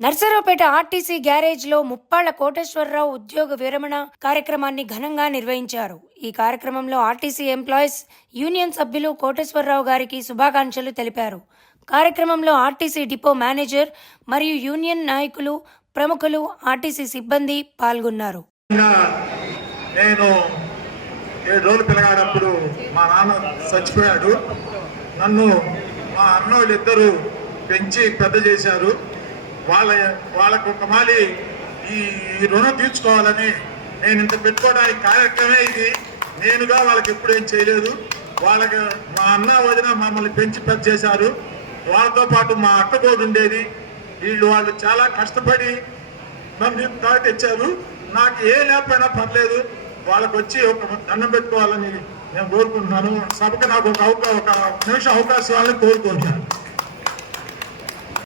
Narasaraopet RTC గ్యారేజ్లో ముప్పాళ్ళ కోటేశ్వరరావు ఉద్యోగ విరమణ కార్యక్రమాన్ని ఘనంగా నిర్వహించారు. ఈ కార్యక్రమంలో ఆర్టీసీ ఎంప్లాయీస్ యూనియన్ సభ్యులు కోటేశ్వరరావు గారికి శుభాకాంక్షలు తెలిపారు. కార్యక్రమంలో ఆర్టీసీ డిపో మేనేజర్ మరియు యూనియన్ నాయకులు ప్రముఖులు ఆర్టీసీ సిబ్బంది పాల్గొన్నారు. నేను రోజులు పిల్లగాడప్పుడు మా నాన్న చచ్చిపోయాడు. నన్ను మా అన్నోళ్ళిద్దరూ పెంచి పెద్ద చేశారు. వాళ్ళ వాళ్ళకు ఒక మాలి ఈ రుణం తీర్చుకోవాలని నేను ఇంత పెట్టుకోవడానికి కార్యక్రమే ఇది. నేనుగా వాళ్ళకి ఎప్పుడేం చేయలేదు. వాళ్ళకి మా అన్న వదిన మమ్మల్ని పెంచి పెద్ద చేశారు. వాళ్ళతో పాటు మా అక్క కూడా ఉండేది. వీళ్ళు వాళ్ళు చాలా కష్టపడి నన్ను ఇంత తెచ్చారు. నాకు ఏ లేకపోయినా పర్లేదు. వాళ్ళకి వచ్చి ఒక దండం పెట్టుకోవాలని నేను కోరుకుంటున్నాను. సభకు నాకు ఒక అవకా ఒక నిమిషం అవకాశం ఇవ్వాలని కోరుకుంటున్నాను.